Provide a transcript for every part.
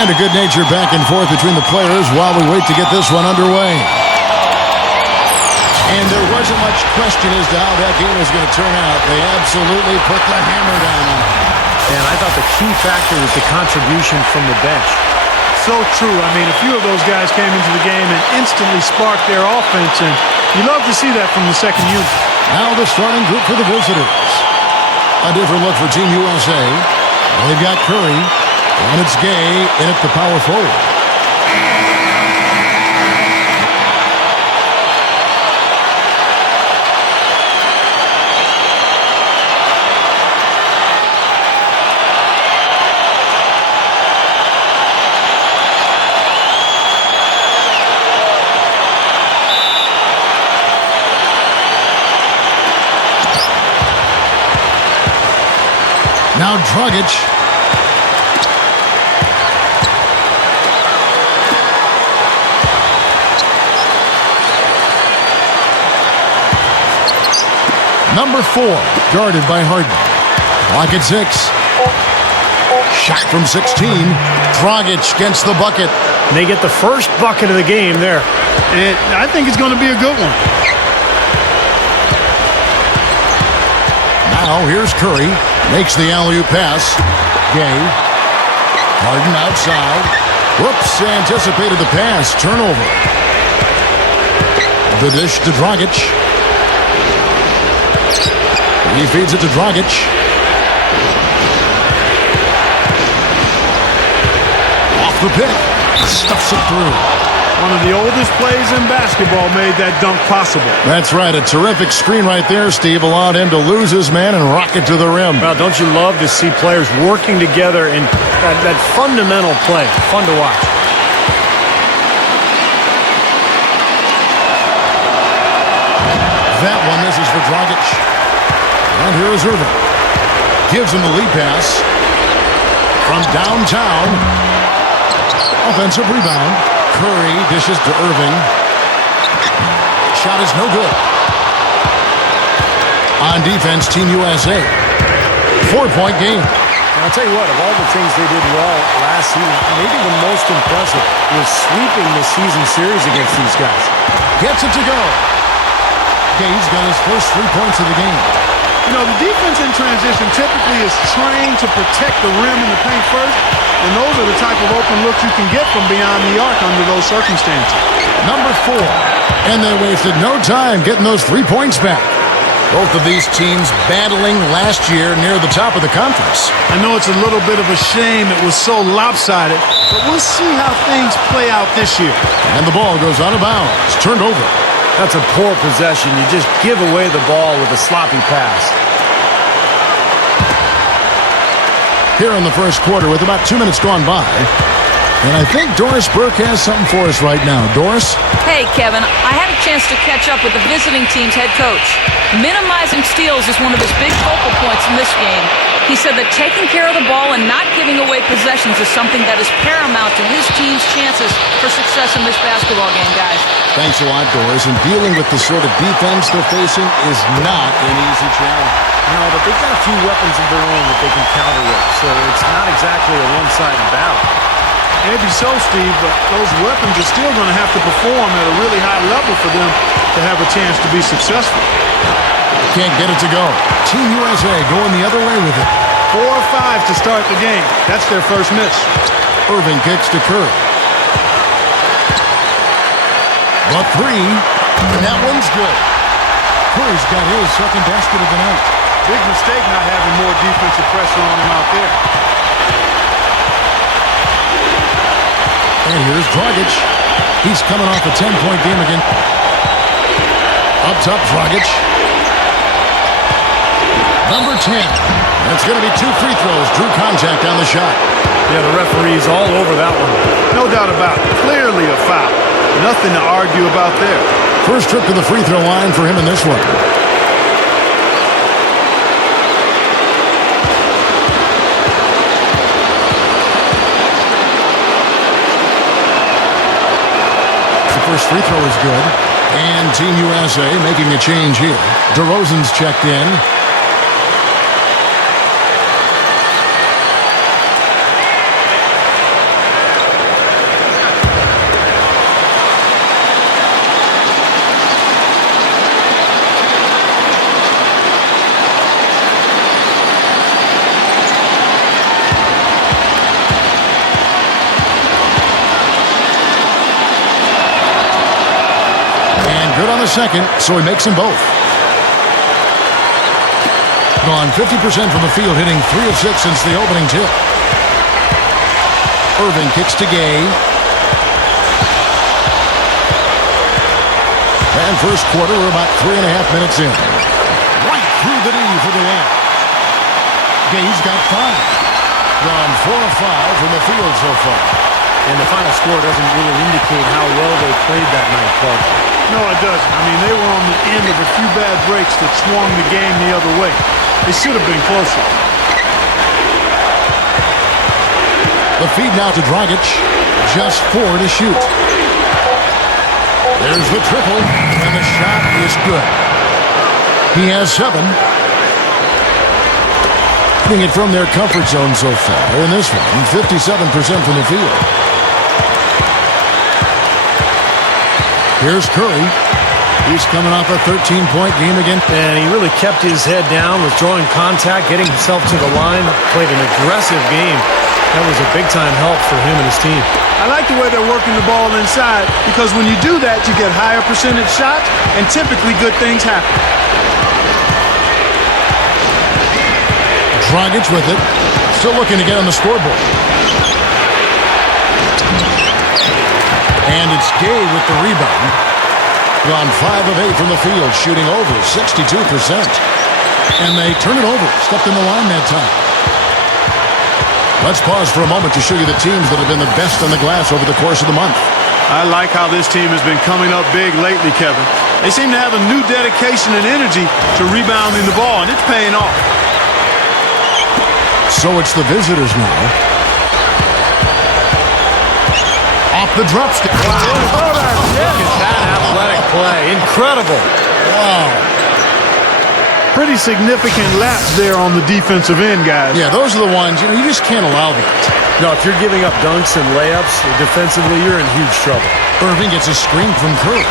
And a good-natured back and forth between the players while we wait to get this one underway. And there wasn't much question as to how that game was going to turn out. They absolutely put the hammer down on it. And I thought the key factor was the contribution from the bench. So true. I mean, a few of those guys came into the game and instantly sparked their offense, and you love to see that from the second unit. Now the starting group for the visitors. A different look for Team USA. They've got Curry, and it's Gay in at the power forward. Now Dragic. Number 4, guarded by Harden. Clock at 6. Shot from 16. Dragic gets the bucket. They get the first bucket of the game there. And I think it's going to be a good one. Now here's Curry. Makes the alley-oop pass. Gay. Harden outside. Whoops, anticipated the pass. Turnover. The dish to Dragic. He feeds it to Dragic. Off the pick. Stuffs it through. One of the oldest plays in basketball made that dunk possible. That's right. A terrific screen right there, Steve. Allowed him to lose his man and rock it to the rim. Well, don't you love to see players working together in that fundamental play? Fun to watch. That one, this is for Dragic. And here is Irving. Gives him the lead pass. From downtown. Offensive rebound. Curry dishes to Irving. Shot is no good. On defense, Team USA. 4-point game. And I'll tell you what, of all the things they did well last season, maybe the most impressive was sweeping the season series against these guys. Gets it to go. Gay's got his first 3 points of the game. You know, the defense in transition typically is trained to protect the rim in the paint first, and those are the type of open looks you can get from beyond the arc under those circumstances. Number 4. And they wasted no time getting those 3 points back. Both of these teams battling last year near the top of the conference. I know it's a little bit of a shame it was so lopsided, but we'll see how things play out this year. And the ball goes out of bounds. Turned over. That's a poor possession. You just give away the ball with a sloppy pass. Here in the first quarter with about 2 minutes gone by. And I think Doris Burke has something for us right now. Doris? Hey, Kevin. I had a chance to catch up with the visiting team's head coach. Minimizing steals is one of his big focal points in this game. He said that taking care of the ball and not giving away possessions is something that is paramount to his team's chances for success in this basketball game, guys. Thanks a lot, Doris. And dealing with the sort of defense they're facing is not an easy challenge. No, but they've got a few weapons of their own that they can counter with, so it's not exactly a one-sided battle. Maybe so, Steve, but those weapons are still going to have to perform at a really high level for them to have a chance to be successful. Can't get it to go. Team USA going the other way with it. 4 or 5 to start the game. That's their first miss. Irving kicks to Curry. The 3, and that one's good. Curry's got his second basket of the night. Big mistake not having more defensive pressure on him out there. And here's Dragic. He's coming off a 10-point game again. Up top, Dragic. Number 10. That's going to be 2 free throws. Drew contact on the shot. Yeah, the referee's all over that one. No doubt about it. Clearly a foul. Nothing to argue about there. First trip to the free throw line for him in this one. The first free throw is good. And Team USA making a change here. DeRozan's checked in. second, so he makes them both. Gone 50% from the field, hitting 3 of 6 since the opening tip. Irving kicks to Gay. And first quarter, we're about 3.5 minutes in. Right through the knee for the win. Gay's got 5. Gone 4 of 5 from the field so far. And the final score doesn't really indicate how well they played that night, Clark. No, it doesn't. I mean, they were on the end of a few bad breaks that swung the game the other way. They should have been closer. The feed now to Dragic. Just 4 to shoot. There's the triple, and the shot is good. He has 7. Hitting it from their comfort zone so far. In this one, 57% from the field. Here's Curry. He's coming off a 13-point game again. And he really kept his head down, withdrawing contact, getting himself to the line, played an aggressive game. That was a big-time help for him and his team. I like the way they're working the ball inside because when you do that, you get higher percentage shots, and typically good things happen. Dragic with it. Still looking to get on the scoreboard. And it's Gay with the rebound. Gone 5 of 8 from the field, shooting over 62%. And they turn it over. Stepped in the line that time. Let's pause for a moment to show you the teams that have been the best on the glass over the course of the month. I like how this team has been coming up big lately, Kevin. They seem to have a new dedication and energy to rebounding the ball, and it's paying off. So it's the visitors now. Off the drop stick. Look at that athletic play. Incredible. Wow. Pretty significant laps there on the defensive end, guys. Yeah, those are the ones, you just can't allow that. No, if you're giving up dunks and layups, defensively, you're in huge trouble. Irving gets a screen from Curry.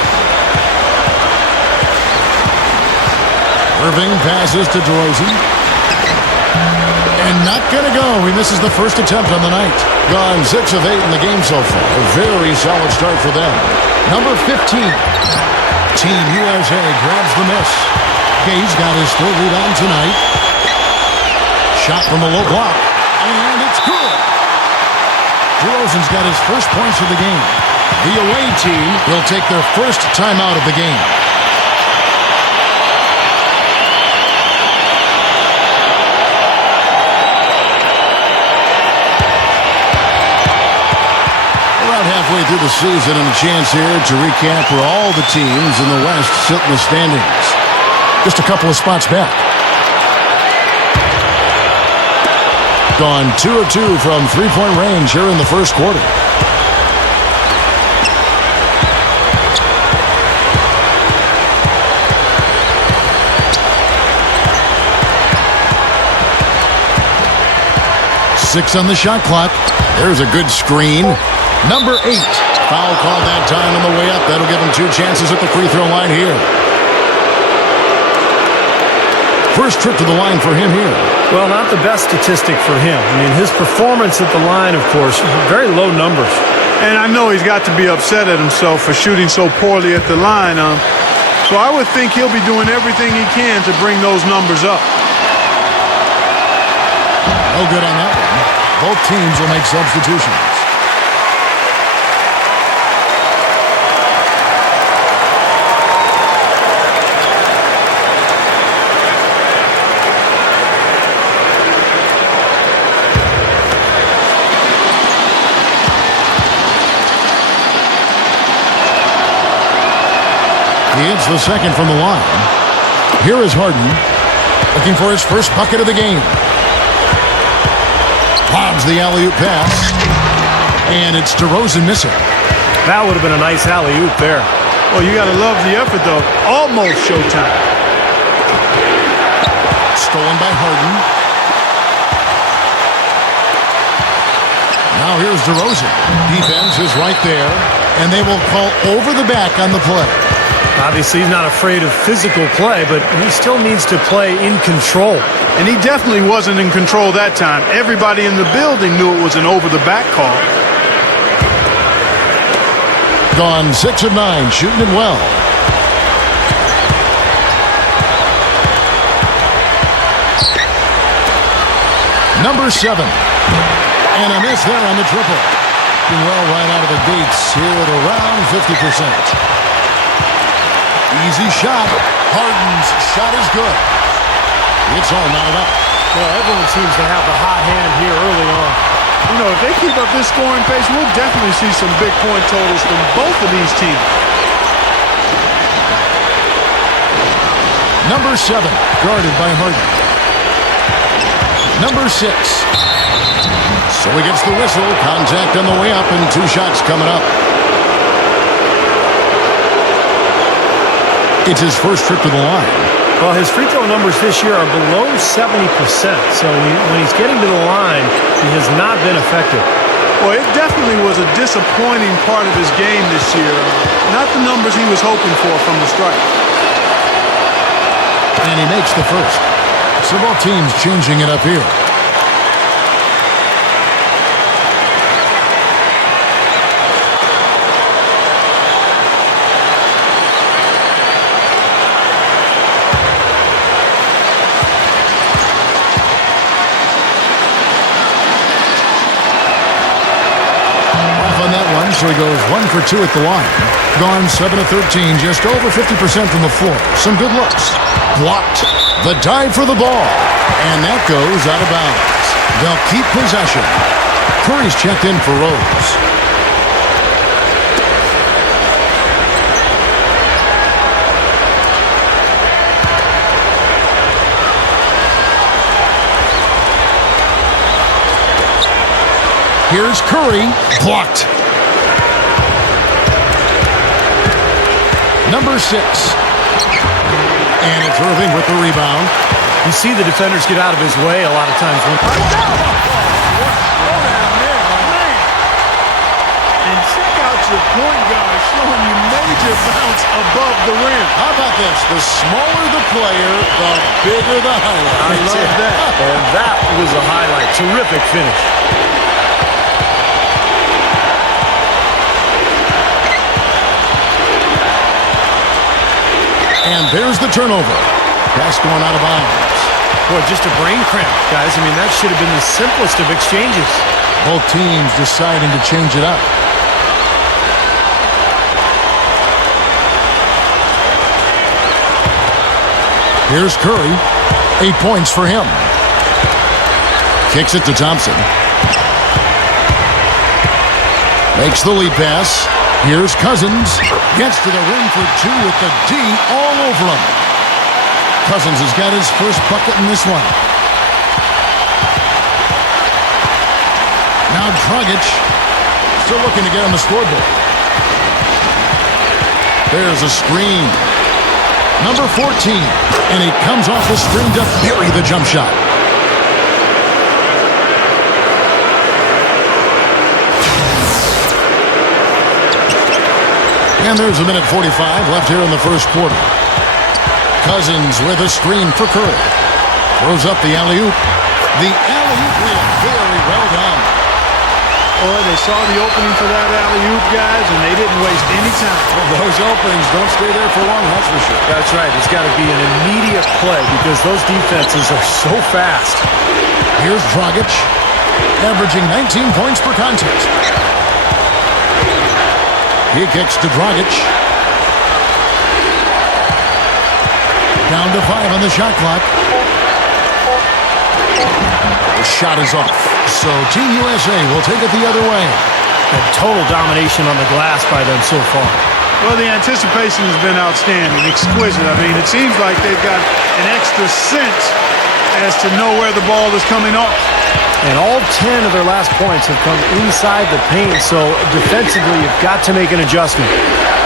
Irving passes to DeRozan. And not going to go. He misses the first attempt on the night. Gone 6 of 8 in the game so far. A very solid start for them. Number 15. Team USA grabs the miss. Gay's got his 3rd rebound tonight. Shot from the low block. And it's good. DeRozan's got his first points of the game. The away team will take their first timeout of the game. Halfway through the season and a chance here to recap where all the teams in the West sit in the standings. Just a couple of spots back. Gone 2 of 2 from 3-point range here in the first quarter. Six on the shot clock. There's a good screen. Number 8. Foul called that time on the way up. That'll give him 2 chances at the free throw line here. First trip to the line for him here. Well, not the best statistic for him. I mean, his performance at the line, of course, very low numbers. And I know he's got to be upset at himself for shooting so poorly at the line. So I would think he'll be doing everything he can to bring those numbers up. No good on that one. Both teams will make substitutions. He hits the second from the line. Here is Harden, looking for his first bucket of the game. Lobs the alley-oop pass, and it's DeRozan missing. That would have been a nice alley-oop there. Well, you got to love the effort, though. Almost showtime. Stolen by Harden. Now here's DeRozan. Defense is right there, and they will call over the back on the play. Obviously, he's not afraid of physical play, but he still needs to play in control. And he definitely wasn't in control that time. Everybody in the building knew it was an over-the-back call. Gone 6 of 9, shooting it well. Number 7. And a miss there on the triple. Doing well right out of the gates here at around 50%. Easy shot. Harden's shot is good. It's all knotted up. Well, everyone seems to have the hot hand here early on. You know, if they keep up this scoring pace, we'll definitely see some big point totals from both of these teams. Number 7, guarded by Harden. Number 6. So he gets the whistle. Contact on the way up and 2 shots coming up. It's his first trip to the line. Well, his free throw numbers this year are below 70%, so when he's getting to the line, he has not been effective. Well, it definitely was a disappointing part of his game this year. Not the numbers he was hoping for from the strike. And he makes the first. So both teams changing it up here. So he goes 1 for 2 at the line. Gone 7 of 13, just over 50% from the floor. Some good looks. Blocked. The dive for the ball. And that goes out of bounds. They'll keep possession. Curry's checked in for Rose. Here's Curry. Blocked. Number 6. And it's Irving with the rebound. You see the defenders get out of his way a lot of times. And check out your point guard showing you major bounce above the rim. How about this? The smaller the player, the bigger the highlight. I love that. And that was a highlight. Terrific finish. And there's the turnover. Pass going out of bounds. Boy, just a brain cramp, guys. I mean, that should have been the simplest of exchanges. Both teams deciding to change it up. Here's Curry. 8 points for him. Kicks it to Thompson. Makes the lead pass. Here's Cousins. Gets to the rim for 2 with the D all over him. Cousins has got his first bucket in this one. Now Dragic still looking to get on the scoreboard. There's a screen. Number 14. And he comes off the screen to bury the jump shot. And there's a minute 45 left here in the first quarter. Cousins with a screen for Curry. Throws up the alley-oop. The alley-oop very well done. Boy, they saw the opening for that alley-oop, guys, and they didn't waste any time. Well, those openings don't stay there for long, that's for sure. That's right. It's got to be an immediate play because those defenses are so fast. Here's Dragic, averaging 19 points per contest. He kicks to Dragic. Down to 5 on the shot clock. The shot is off. So Team USA will take it the other way. And total domination on the glass by them so far. Well, the anticipation has been outstanding, exquisite. I mean, it seems like they've got an extra sense as to know where the ball is coming off. And all 10 of their last points have come inside the paint, so defensively you've got to make an adjustment.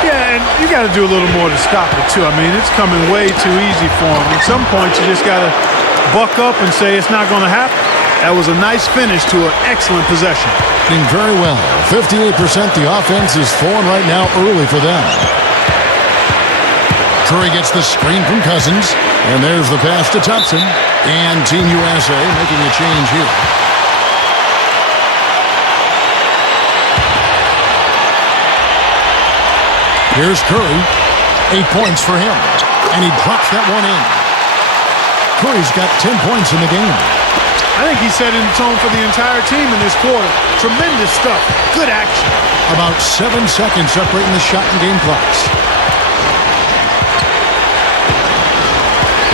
Yeah, and you got to do a little more to stop it, too. I mean, it's coming way too easy for them. At some point, you just got to buck up and say it's not going to happen. That was a nice finish to an excellent possession. Doing very well. 58%. The offense is falling right now early for them. Curry gets the screen from Cousins. And there's the pass to Thompson. And Team USA making a change here. Here's Curry. 8 points for him. And he drops that one in. Curry's got 10 points in the game. I think he's setting the tone for the entire team in this quarter. Tremendous stuff. Good action. About 7 seconds separating the shot and game clocks.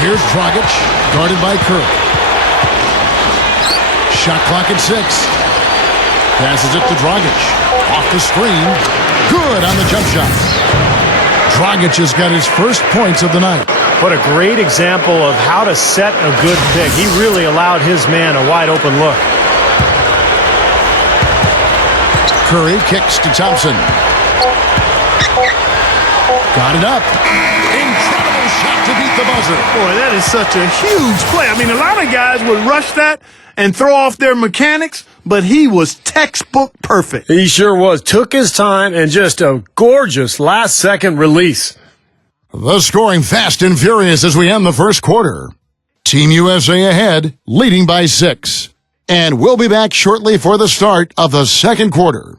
Here's Dragic, guarded by Curry. Shot clock at 6. Passes it to Dragic. Off the screen. Good on the jump shot. Dragic has got his first points of the night. What a great example of how to set a good pick. He really allowed his man a wide open look. Curry kicks to Thompson. Got it up. Incredible shot to beat the buzzer. Boy, that is such a huge play. I mean, a lot of guys would rush that and throw off their mechanics, but he was textbook perfect. He sure was. Took his time and just a gorgeous last-second release. The scoring fast and furious as we end the first quarter. Team USA ahead, leading by 6. And we'll be back shortly for the start of the second quarter.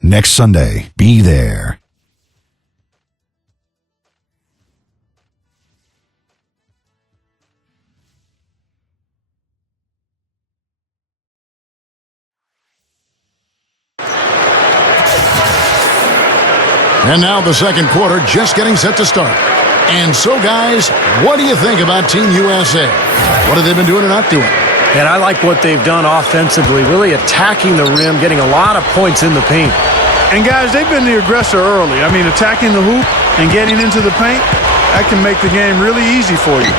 Next Sunday, be there. And now the second quarter just getting set to start. And so, guys, what do you think about Team USA? What have they been doing or not doing? And I like what they've done offensively, really attacking the rim, getting a lot of points in the paint. And, guys, they've been the aggressor early. I mean, attacking the hoop and getting into the paint, that can make the game really easy for you.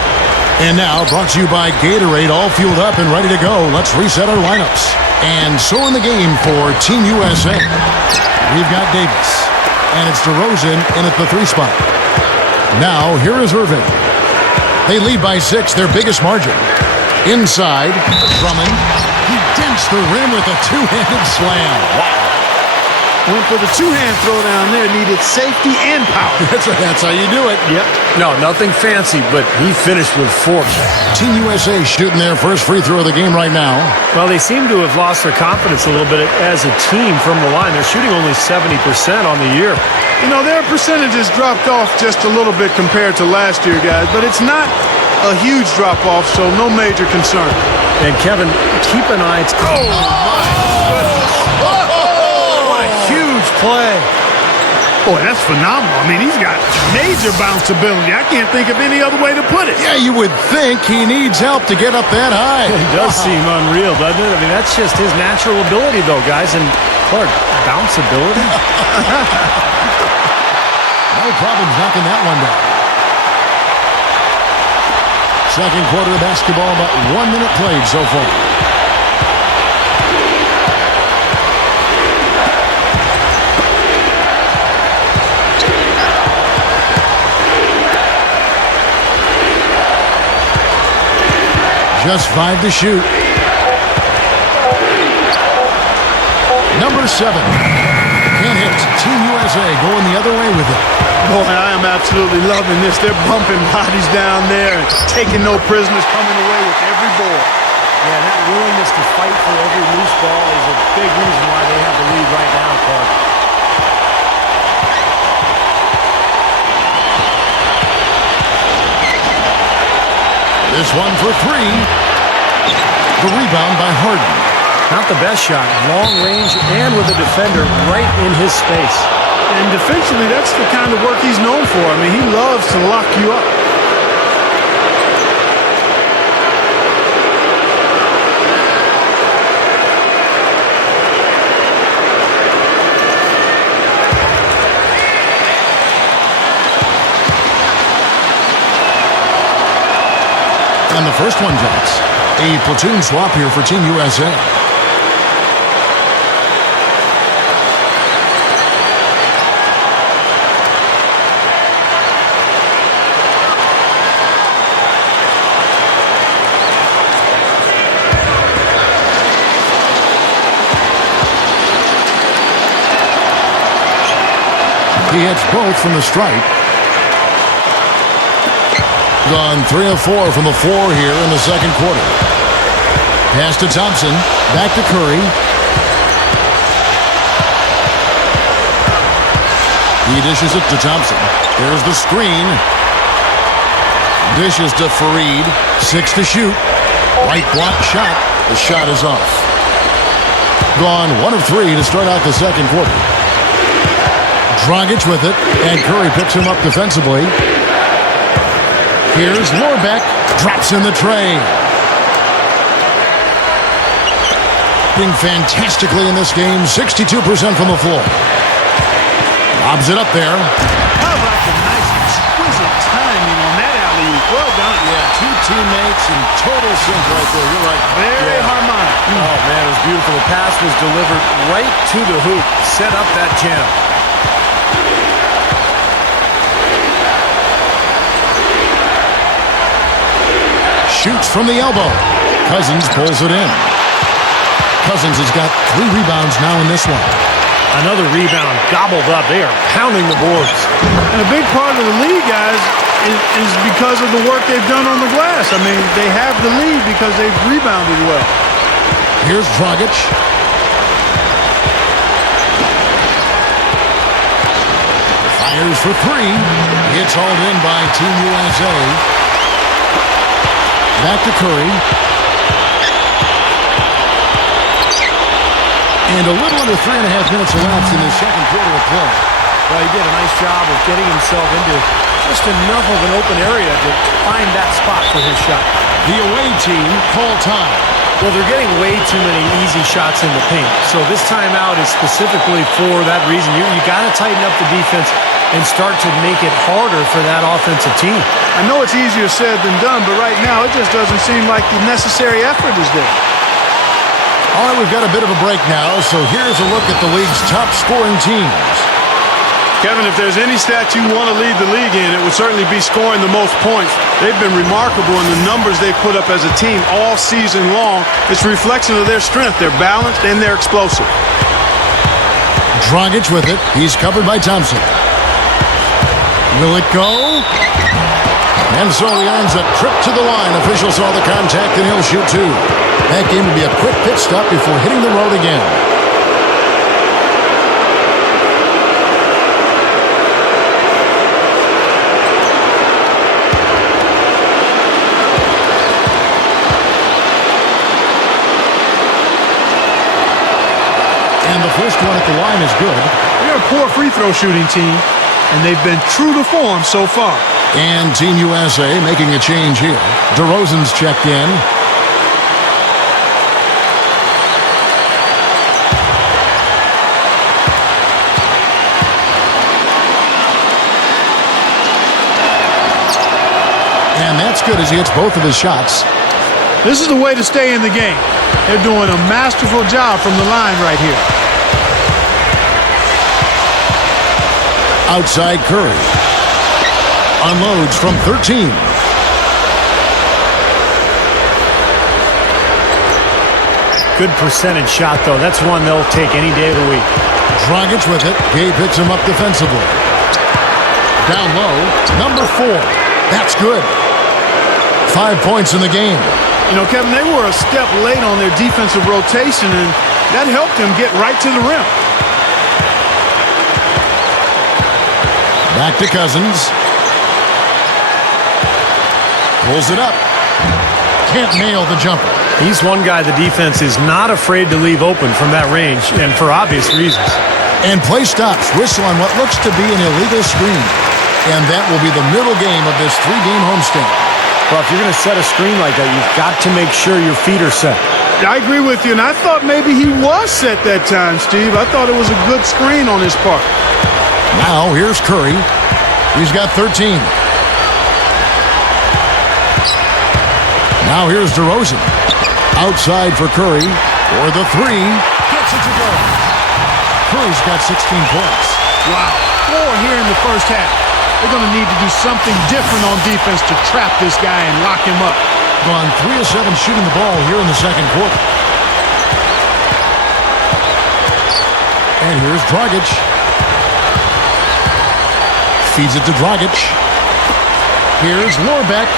And now, brought to you by Gatorade, all fueled up and ready to go. Let's reset our lineups. And so in the game for Team USA, we've got Davis. And it's DeRozan in at the 3 spot. Now, here is Irving. They lead by 6, their biggest margin. Inside, Drummond. He dents the rim with a two-handed slam. Wow. Went for the two-hand throw down there. Needed safety and power. That's how you do it. Yep. No, nothing fancy, but he finished with force. Team USA shooting their first free throw of the game right now. Well, they seem to have lost their confidence a little bit as a team from the line. They're shooting only 70% on the year. You know, their percentages dropped off just a little bit compared to last year, guys, but it's not a huge drop-off, so no major concern. And, Kevin, keep an eye. Oh, my goodness. What a huge play. Boy, that's phenomenal. I mean, he's got major bounce ability. I can't think of any other way to put it. Yeah, you would think he needs help to get up that high. It does seem unreal, doesn't it? I mean, that's just his natural ability, though, guys. And, Clark, bounce ability? No problems knocking that one down. Second quarter of basketball, about 1 minute played so far. Just 5 to shoot. Number 7. Can't hit. Team USA going the other way with it. Boy, I am absolutely loving this. They're bumping bodies down there and taking no prisoners, coming away with every ball. Yeah, that willingness to fight for every loose ball is a big reason why they have the lead right now, Clark. This one for 3. The rebound by Harden. Not the best shot. Long range and with a defender right in his space. And defensively, that's the kind of work he's known for. I mean, he loves to lock you up. And the first one drops. A platoon swap here for Team USA. He hits both from the stripe. Gone 3 of 4 from the floor here in the second quarter. Pass to Thompson. Back to Curry. He dishes it to Thompson. There's the screen. Dishes to Fareed. 6 to shoot. Right block shot. The shot is off. Gone 1 of 3 to start out the second quarter. Dragic with it, and Curry picks him up defensively. Here's Lorbeck. Drops in the tray. Being fantastically in this game, 62% from the floor. Lobs it up there. How about the nice, exquisite timing on that alley-oop? Well done. Yeah, 2 teammates in total sync right there. You're right. Very harmonic. Oh, man, it was beautiful. The pass was delivered right to the hoop. Set up that jam. Shoots from the elbow. Cousins pulls it in. Cousins has got 3 rebounds now in this one. Another rebound gobbled up. They are pounding the boards. And a big part of the lead, guys, is because of the work they've done on the glass. I mean, they have the lead because they've rebounded well. Here's Dragic. Fires for 3. It's hauled in by Team USA. Back to Curry. And a little under 3.5 minutes elapsed in the second quarter of play. Well, he did a nice job of getting himself into just enough of an open area to find that spot for his shot. The away team call time. Well, they're getting way too many easy shots in the paint. So this timeout is specifically for that reason. You got to tighten up the defense and start to make it harder for that offensive team. I know it's easier said than done, but right now it just doesn't seem like the necessary effort is there. All right, we've got a bit of a break now, so here's a look at the league's top scoring teams. Kevin, if there's any stat you want to lead the league in, it would certainly be scoring the most points. They've been remarkable in the numbers they put up as a team all season long. It's a reflection of their strength. They're balanced and they're explosive. Dragic with it. He's covered by Thompson. Will it go? And so he earns a trip to the line. Officials saw the contact and he'll shoot 2. That game will be a quick pit stop before hitting the road again. And the first one at the line is good. They're a poor free throw shooting team, and they've been true to form so far. And Team USA making a change here. DeRozan's checked in. And that's good as he hits both of his shots. This is the way to stay in the game. They're doing a masterful job from the line right here. Outside Curry. Unloads from 13. Good percentage shot, though. That's one they'll take any day of the week. Dragic with it. Gabe picks him up defensively. Down low. Number 4. That's good. 5 points in the game. You know, Kevin, they were a step late on their defensive rotation, and that helped them get right to the rim. Back to Cousins. Pulls it up. Can't nail the jumper. He's one guy the defense is not afraid to leave open from that range, and for obvious reasons. And play stops. Whistle on what looks to be an illegal screen. And that will be the middle game of this 3-game homestand. Well, if you're going to set a screen like that, you've got to make sure your feet are set. I agree with you, and I thought maybe he was set that time, Steve. I thought it was a good screen on his part. Now, here's Curry. He's got 13. Now, here's DeRozan. Outside for Curry. For the 3. Gets it to go. Curry's got 16 points. Wow. 4 here in the first half. They're going to need to do something different on defense to trap this guy and lock him up. Gone 3 of 7 shooting the ball here in the second quarter. And here's Dragic. Feeds it to Dragic. Here's Lorbeck.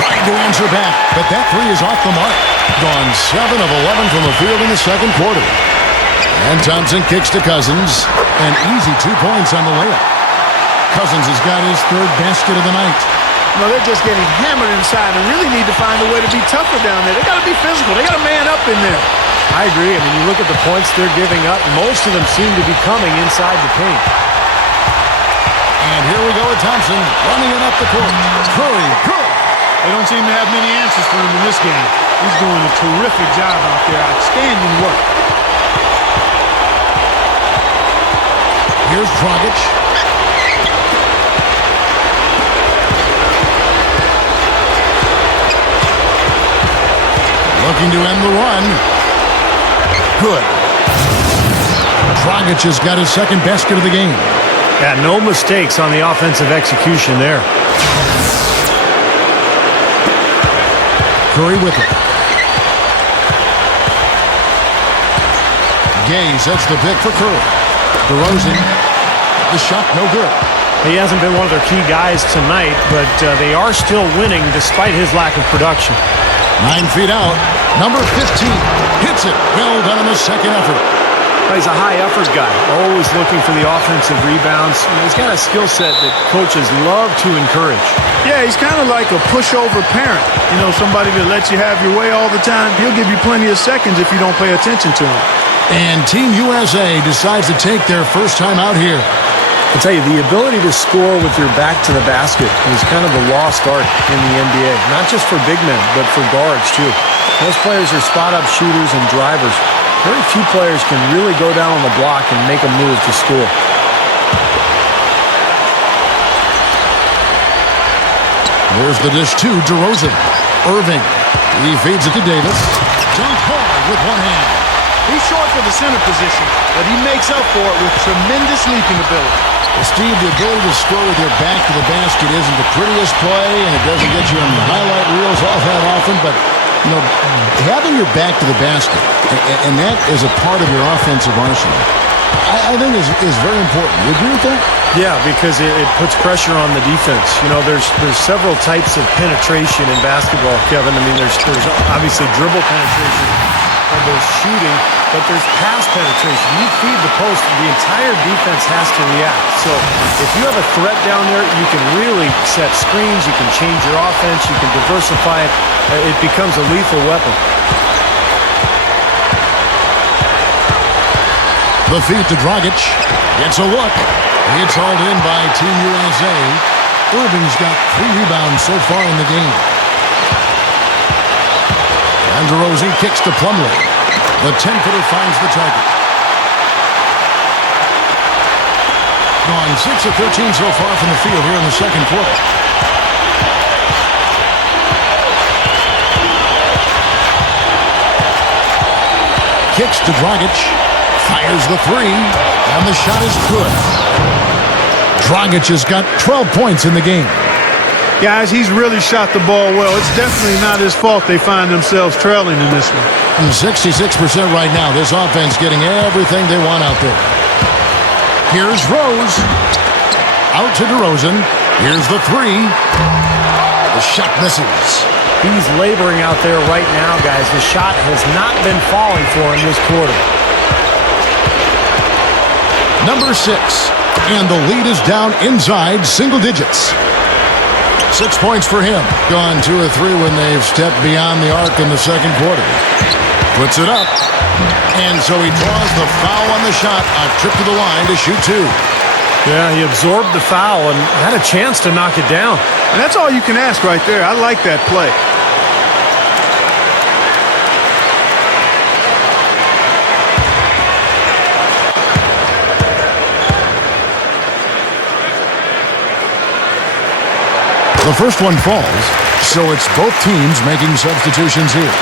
Trying to answer back, but that 3 is off the mark. Gone 7 of 11 from the field in the second quarter. And Thompson kicks to Cousins. An easy 2 points on the layup. Cousins has got his 3rd basket of the night. You know, they're just getting hammered inside and really need to find a way to be tougher down there. They got to be physical. They got to man up in there. I agree. I mean, you look at the points they're giving up, most of them seem to be coming inside the paint. And here we go with Thompson running it up the court. Curry, good. They don't seem to have many answers for him in this game. He's doing a terrific job out there. Outstanding work. Here's Dragic. Looking to end the run. Good. Dragic has got his second basket of the game. Yeah, no mistakes on the offensive execution there. Curry with it. Gay sets the pick for Curry. DeRozan, the shot no good. He hasn't been one of their key guys tonight, but they are still winning despite his lack of production. 9 feet out. Number 15 hits it. Well done on the second effort. He's a high-effort guy, always looking for the offensive rebounds. He's got a skill set that coaches love to encourage. Yeah, he's kind of like a pushover parent. You know, somebody that lets you have your way all the time. He'll give you plenty of seconds if you don't pay attention to him. And Team USA decides to take their first time out here. I'll tell you, the ability to score with your back to the basket is kind of a lost art in the NBA. Not just for big men, but for guards, too. Most players are spot-up shooters and drivers. Very few players can really go down on the block and make a move to score. There's the dish to DeRozan. Irving. He feeds it to Davis. Dunk hard with one hand. He's short for the center position, but he makes up for it with tremendous leaping ability. Steve, the ability to score with your back to the basket isn't the prettiest play, and it doesn't get you in the highlight reels all that often, but you know, having your back to the basket, and that is a part of your offensive arsenal, I think is very important. You agree with that? Yeah, because it puts pressure on the defense. You know, there's several types of penetration in basketball, Kevin. I mean, there's obviously dribble penetration, and there's shooting, but there's pass penetration. You feed the post, the entire defense has to react. So if you have a threat down there, you can really set screens, you can change your offense, you can diversify it. It becomes a lethal weapon. The feed to Dragic. Gets a look. It's hauled in by Team USA. Irving's got 3 rebounds so far in the game. And DeRozan kicks to Plumlee. The 10-footer finds the target. Gone 6 of 13 so far from the field here in the second quarter. Kicks to Dragic. Fires the 3. And the shot is good. Dragic has got 12 points in the game. Guys, he's really shot the ball well. It's definitely not his fault they find themselves trailing in this one. 66% right now. This offense getting everything they want out there. Here's Rose. Out to DeRozan. Here's the 3. The shot misses. He's laboring out there right now, guys. The shot has not been falling for him this quarter. Number 6. And the lead is down inside single digits. 6 points for him. Gone 2 of 3 when they've stepped beyond the arc in the second quarter. Puts it up. And so he draws the foul on the shot. A trip to the line to shoot 2. Yeah, he absorbed the foul and had a chance to knock it down. And that's all you can ask right there. I like that play. The first one falls, so it's both teams making substitutions here.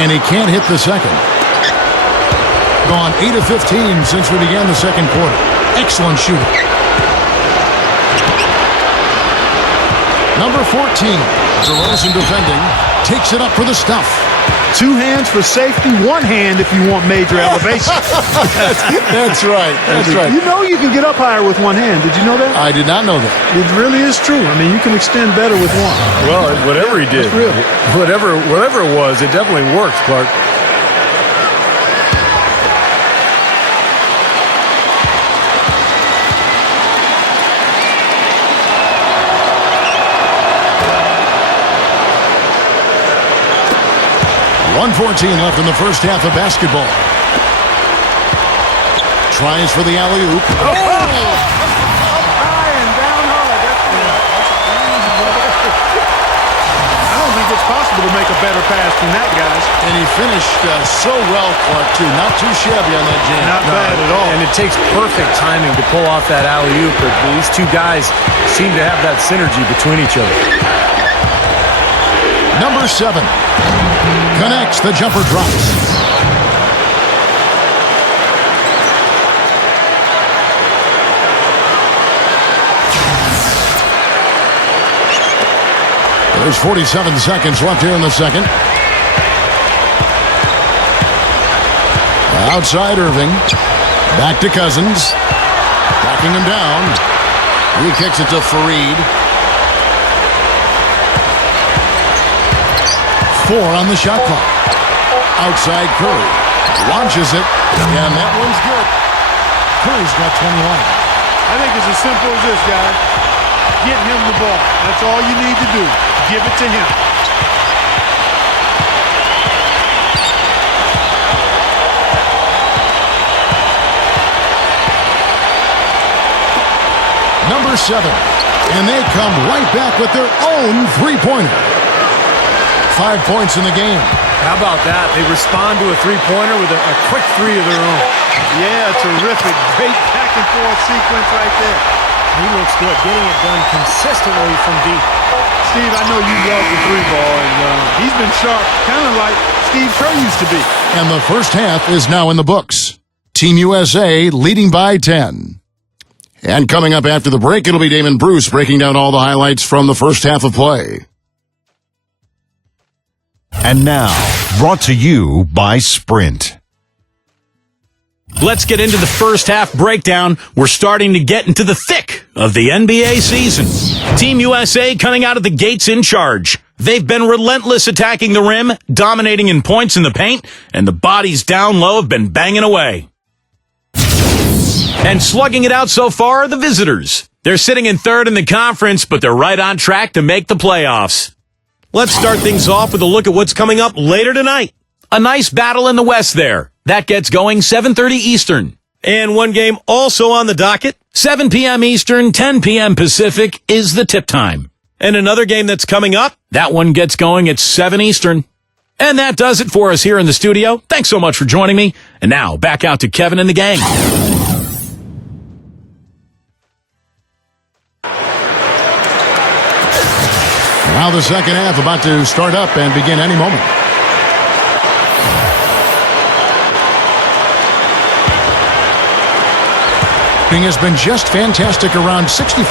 And he can't hit the second. Gone 8 of 15 since we began the second quarter. Excellent shooting. Number 14, DeRozan defending, takes it up for the stuff. 2 hands for safety, 1 hand if you want major elevation. That's right. That's right. You know you can get up higher with 1 hand. Did you know that? I did not know that. It really is true. I mean, you can extend better with 1. Well, whatever he did, real. whatever it was, it definitely worked, Clark. .114 left in the first half of basketball. Tries for the alley-oop. High and down hard. I don't think it's possible to make a better pass than that, guys. And he finished so well, Clark, too. Not too shabby on that jam. Not bad at all. And it takes perfect timing to pull off that alley-oop, but these two guys seem to have that synergy between each other. Number 7 connects. The jumper drops. There's 47 seconds left here in the second. Outside Irving. Back to Cousins. Backing him down. He kicks it to Fareed. 4 on the shot clock. Outside Curry. Launches it. And that one's good. Curry's got 21. I think it's as simple as this, guys. Get him the ball. That's all you need to do. Give it to him. Number 7. And they come right back with their own three-pointer. 5 points in the game. How about that? They respond to a three-pointer with a quick 3 of their own. Yeah, terrific. Great back-and-forth sequence right there. He looks good, getting it done consistently from deep. Steve, I know you love the 3-ball, and he's been sharp, kind of like Steve Kerr used to be. And the first half is now in the books. Team USA leading by 10. And coming up after the break, it'll be Damon Bruce breaking down all the highlights from the first half of play. And now, brought to you by Sprint. Let's get into the first half breakdown. We're starting to get into the thick of the NBA season. Team USA coming out of the gates in charge. They've been relentless attacking the rim, dominating in points in the paint, and the bodies down low have been banging away. And slugging it out so far are the visitors. They're sitting in third in the conference, but they're right on track to make the playoffs. Let's start things off with a look at what's coming up later tonight. A nice battle in the West there. That gets going 7:30 Eastern. And one game also on the docket, 7 p.m. Eastern, 10 p.m. Pacific is the tip time. And another game that's coming up, that one gets going at 7 Eastern. And that does it for us here in the studio. Thanks so much for joining me. And now back out to Kevin and the gang. Now the second half about to start up and begin any moment. Has been just fantastic, around 65%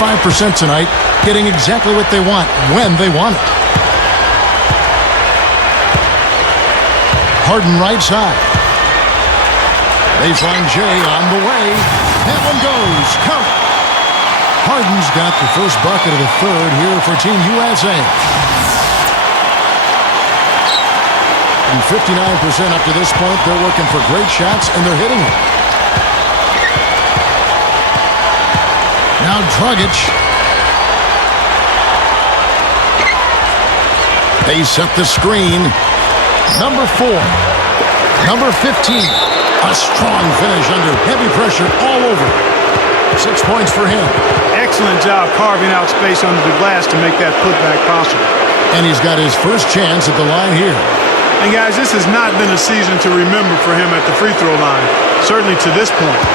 tonight, getting exactly what they want when they want it. Harden right side. They find Jay on the way. That one goes. Count. Harden's got the first bucket of the third here for Team USA. And 59% up to this point. They're working for great shots, and they're hitting them. Now Dragic. They set the screen. Number 4. Number 15. A strong finish under heavy pressure all over. 6 points for him. Excellent job carving out space under the glass to make that putback possible. And he's got his first chance at the line here. And guys, this has not been a season to remember for him at the free throw line. Certainly to this point.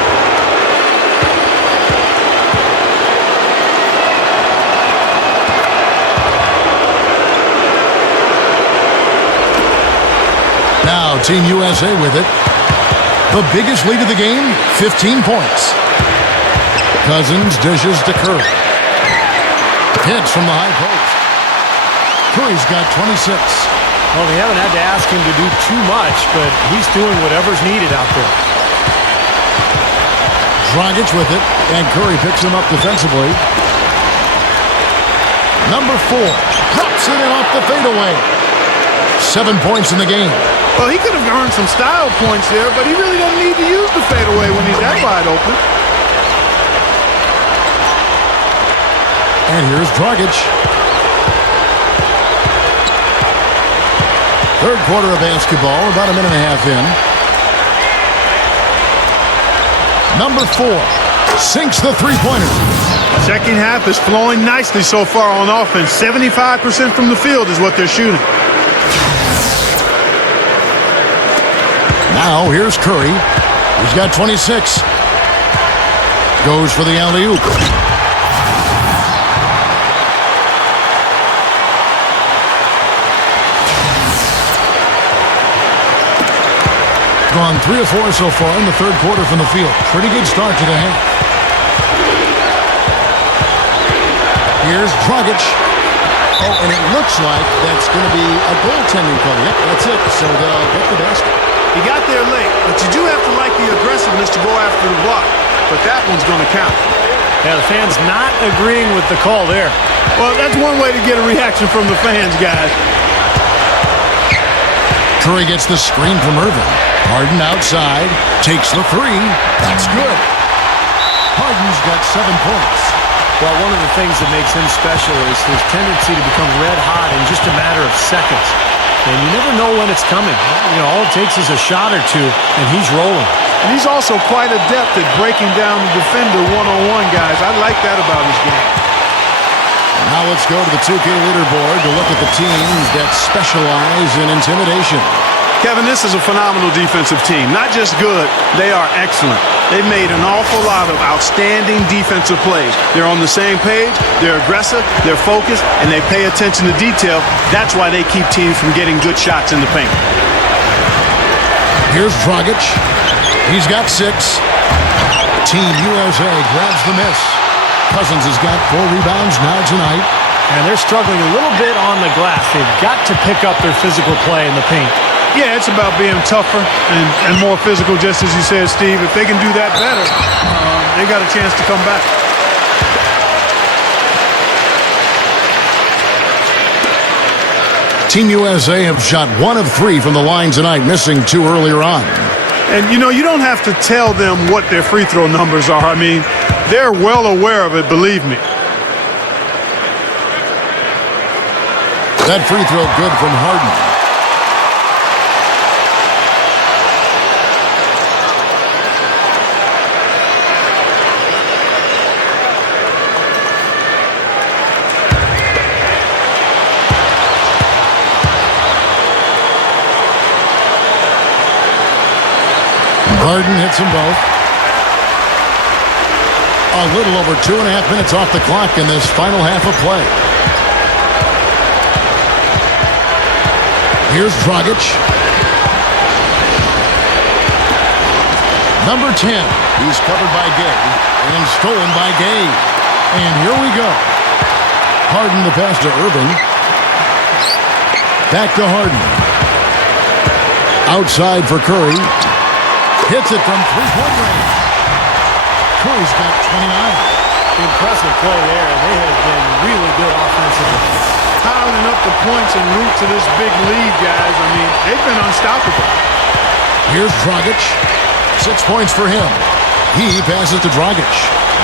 Now Team USA with it. The biggest lead of the game, 15 points. Cousins dishes to Curry. Hits from the high post. Curry's got 26. Well, they haven't had to ask him to do too much, but he's doing whatever's needed out there. Dragic with it, and Curry picks him up defensively. Number 4, drops it in off the fadeaway. 7 points in the game. Well, he could have earned some style points there, but he really doesn't need to use the fadeaway when he's that wide open. And here's Dragic. Third quarter of basketball, about a minute and a half in. Number 4 sinks the three-pointer. Second half is flowing nicely so far on offense. 75% from the field is what they're shooting. Now here's Curry. He's got 26. Goes for the alley-oop. Gone 3 of 4 so far in the third quarter from the field. Pretty good start to the half. Here's Dragic. Oh, and it looks like that's going to be a goaltending call. Yep, that's it. So they'll get the basket. He got there late, but you do have to like the aggressiveness to go after the block. But that one's going to count. Yeah, the fans not agreeing with the call there. Well, that's one way to get a reaction from the fans, guys. Curry gets the screen from Irvin. Harden outside, takes the three. That's good. Harden's got 7 points. Well, one of the things that makes him special is his tendency to become red hot in just a matter of seconds. And you never know when it's coming. You know, all it takes is a shot or two, and he's rolling. And he's also quite adept at breaking down the defender one-on-one, guys. I like that about his game. Now let's go to the 2K leaderboard to look at the teams that specialize in intimidation. Kevin, this is a phenomenal defensive team. Not just good, they are excellent. They've made an awful lot of outstanding defensive plays. They're on the same page, they're aggressive, they're focused, and they pay attention to detail. That's why they keep teams from getting good shots in the paint. Here's Dragic. He's got 6. Team USA grabs the miss. Cousins has got 4 rebounds now tonight. And they're struggling a little bit on the glass. They've got to pick up their physical play in the paint. Yeah, it's about being tougher and more physical, just as you said, Steve. If they can do that better, they got a chance to come back. Team USA have shot 1 of 3 from the line tonight, missing 2 earlier on. And, you know, you don't have to tell them what their free throw numbers are. I mean, they're well aware of it, believe me. That free throw good from Harden. Harden hits them both. A little over 2.5 minutes off the clock in this final half of play. Here's Dragic. Number 10. He's covered by Gay and stolen by Gay. And here we go. Harden the pass to Irvin. Back to Harden. Outside for Curry. Hits it from three-point range. Curry's got 29. Impressive play there. They have been really good offensively. Piling up the points en route to this big lead, guys. I mean, they've been unstoppable. Here's Dragic. 6 points for him. He passes to Dragic.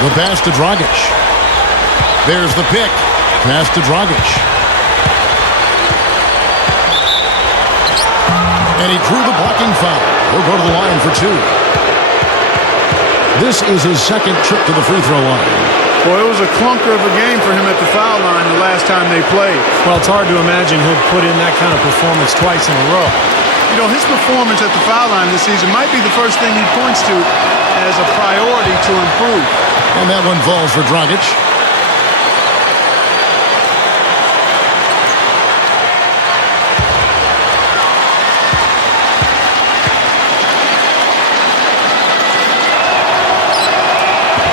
The pass to Dragic. There's the pick. Pass to Dragic. And he drew the blocking foul. He'll go to the line for 2. This is his second trip to the free throw line. Boy, it was a clunker of a game for him at the foul line the last time they played. Well, it's hard to imagine he'll put in that kind of performance twice in a row. You know, his performance at the foul line this season might be the first thing he points to as a priority to improve. And that one falls for Dragic.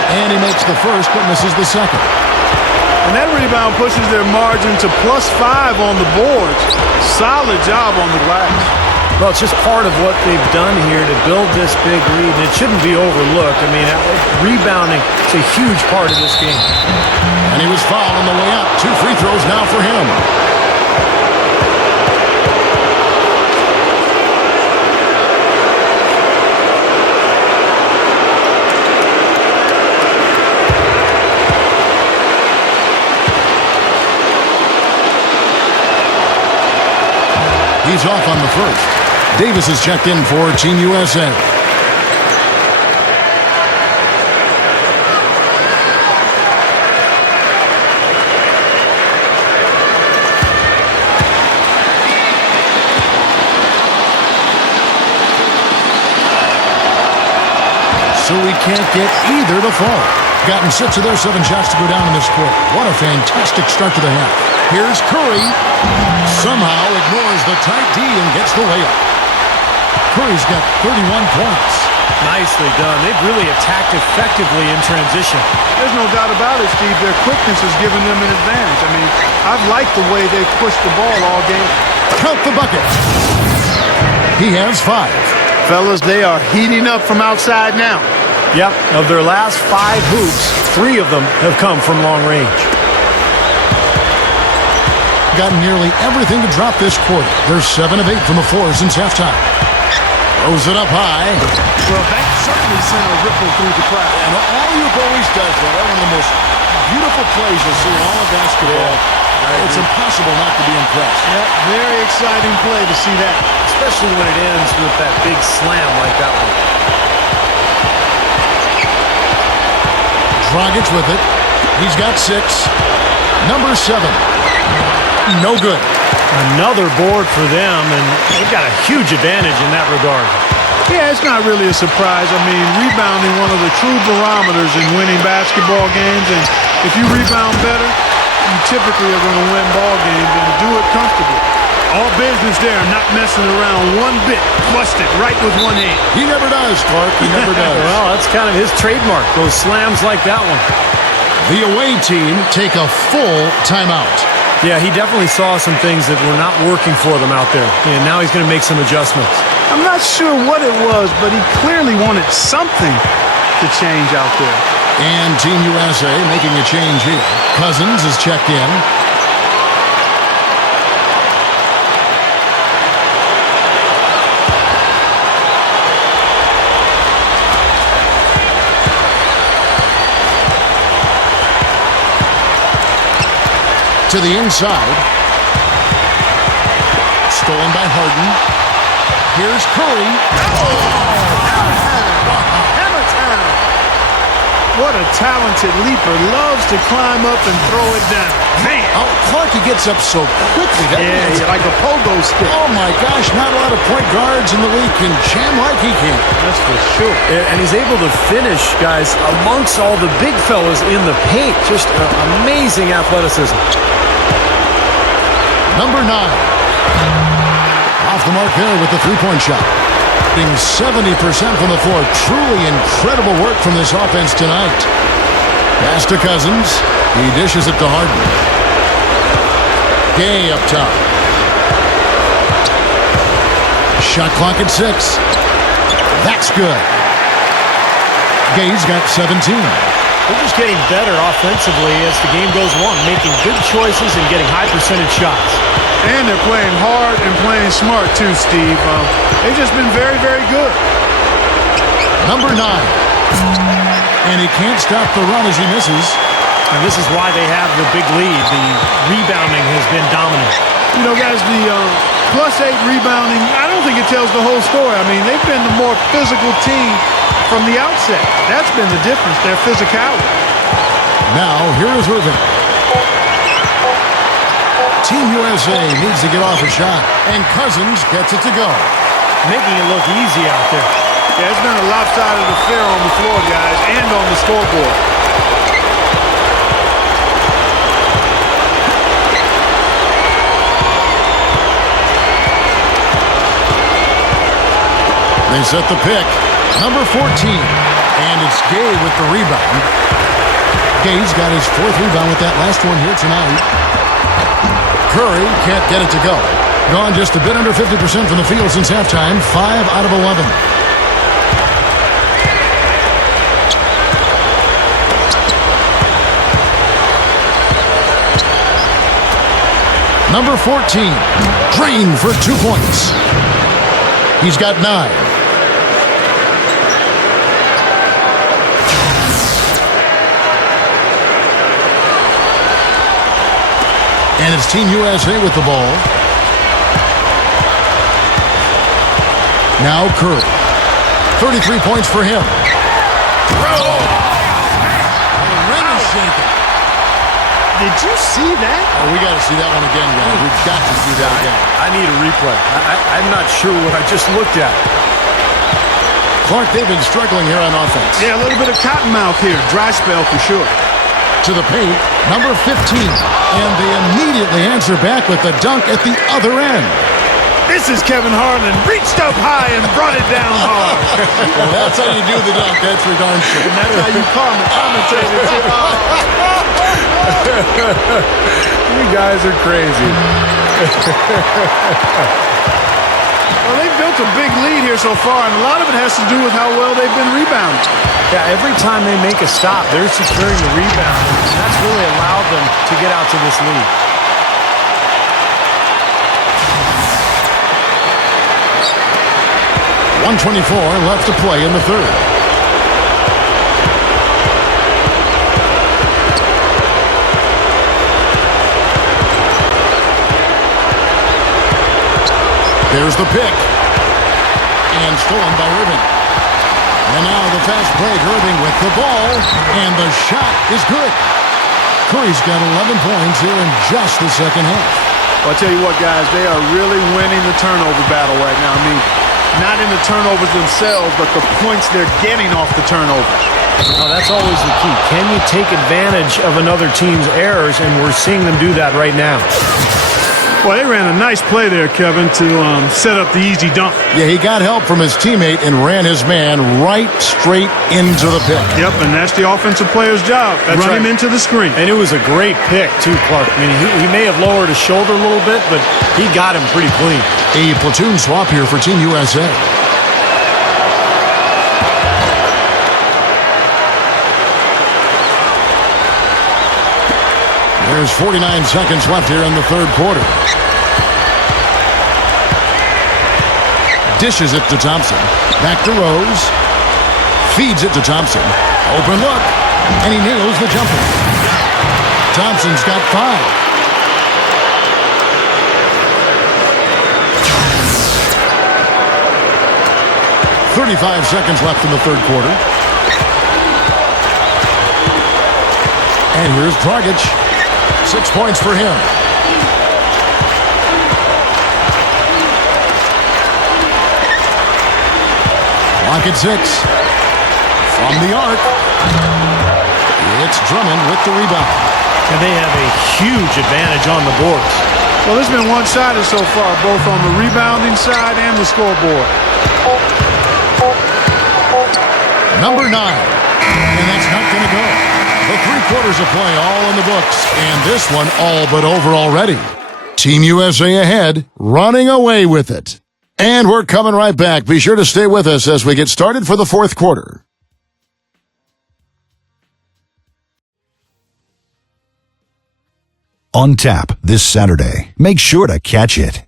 And he makes the first, but misses the second. And that rebound pushes their margin to +5 on the boards. Solid job on the glass. Well, it's just part of what they've done here to build this big lead, and it shouldn't be overlooked. I mean, rebounding is a huge part of this game. And he was fouled on the way up. 2 free throws now for him. He's off on the first. Davis is checked in for Team USA. So we can't get either to fall. Gotten 6 of their 7 shots to go down in this quarter. What a fantastic start to the half. Here's Curry. Somehow ignores the tight D and gets the layup. Curry's got 31 points. Nicely done. They've really attacked effectively in transition. There's no doubt about it, Steve. Their quickness has given them an advantage. I mean, I've liked the way they've pushed the ball all game. Count the bucket. He has 5. Fellas, they are heating up from outside now. Yep, of their last 5 hoops, 3 of them have come from long range. Gotten nearly everything to drop this quarter. They're 7 of 8 from the floor since halftime. Throws it up high. Well, that certainly sent a ripple through the crowd. And All-Youth always does that. One of the most beautiful plays you'll see in all of basketball. It's impossible not to be impressed. Yep, very exciting play to see that. Especially when it ends with that big slam like that one. Dragic with it. He's got 6. Number 7. No good. Another board for them, and they've got a huge advantage in that regard. Yeah, it's not really a surprise. I mean, rebounding one of the true barometers in winning basketball games, and if you rebound better, you typically are going to win ball games and do it comfortably. All business there, not messing around one bit. Flushed it right with one hand. He never does, Clark. He never does. Well, that's kind of his trademark, those slams like that one. The away team take a full timeout. Yeah, he definitely saw some things that were not working for them out there, and now he's going to make some adjustments. I'm not sure what it was, but he clearly wanted something to change out there. And Team USA making a change here. Cousins is checked in. To the inside. Stolen by Harden. Here's Curry. Hammer time! What a talented leaper. Loves to climb up and throw it down. Man! Oh, Clark, he gets up so quickly. Yeah, like a pogo stick. Oh, my gosh, not a lot of point guards in the league can jam like he can. That's for sure. And he's able to finish, guys, amongst all the big fellas in the paint. Just amazing athleticism. Number 9. Off the mark there with the three-point shot. Being 70% from the floor. Truly incredible work from this offense tonight. Pass to Cousins. He dishes it to Harden. Gay up top. Shot clock at 6. That's good. Gay's got 17. They're just getting better offensively as the game goes on, making good choices and getting high percentage shots. And they're playing hard and playing smart too, Steve. They've just been very, very good. Number 9. And he can't stop the run as he misses. And this is why they have the big lead. The rebounding has been dominant. You know, guys, the +8 rebounding, I don't think it tells the whole story. I mean, they've been the more physical team from the outset. That's been the difference, their physicality. Now, here is Irving. Team USA needs to get off a shot, and Cousins gets it to go. Making it look easy out there. Yeah, it's been a lopsided affair on the floor, guys, and on the scoreboard. They set the pick. Number 14. And it's Gay with the rebound. Gay's got his 4th rebound with that last one here tonight. Curry can't get it to go. Gone just a bit under 50% from the field since halftime. 5 out of 11. Number 14, drained for 2 points. He's got 9. And it's Team USA with the ball. Now Curry. 33 points for him. The rim is shaking. Did you see that? Oh, we got to see that one again, guys. We've got to see that again. I need a replay. I'm not sure what I just looked at. Clark, they've been struggling here on offense. Yeah, a little bit of cottonmouth here. Dry spell for sure. To the paint, number 15. And they immediately answer back with the dunk at the other end. This is Kevin Harlan. Reached up high and brought it down hard. Well, that's how you do the dunk. That's for darn sure. And that's how you commentate it. You guys are crazy. Well, they've built a big lead here so far, and a lot of it has to do with how well they've been rebounding. Yeah, every time they make a stop, they're securing the rebound, and that's really allowed them to get out to this lead. .124 left to play in the third. There's the pick. And stolen by Irving. And now the fast break. Irving with the ball. And the shot is good. Curry's got 11 points here in just the second half. Well, I'll tell you what, guys, they are really winning the turnover battle right now. I mean, not in the turnovers themselves, but the points they're getting off the turnovers. Oh, that's always the key. Can you take advantage of another team's errors? And we're seeing them do that right now. Well, they ran a nice play there, Kevin, to set up the easy dunk. Yeah, he got help from his teammate and ran his man right straight into the pick. Yep, and that's the offensive player's job. That's Run right. him into the screen. And it was a great pick, too, Clark. I mean, he may have lowered his shoulder a little bit, but he got him pretty clean. A platoon swap here for Team USA. There's 49 seconds left here in the third quarter. Dishes it to Thompson. Back to Rose. Feeds it to Thompson. Open look. And he nails the jumper. Thompson's got 5. .35 seconds left in the third quarter. And here's Dragic. 6 points for him. Clock at 6. From the arc. It's Drummond with the rebound. And they have a huge advantage on the boards. Well, this has been one-sided so far, both on the rebounding side and the scoreboard. Number 9. And that's not going to go. The 3 quarters of play all in the books. And this one all but over already. Team USA ahead, running away with it. And we're coming right back. Be sure to stay with us as we get started for the fourth quarter. On tap this Saturday. Make sure to catch it.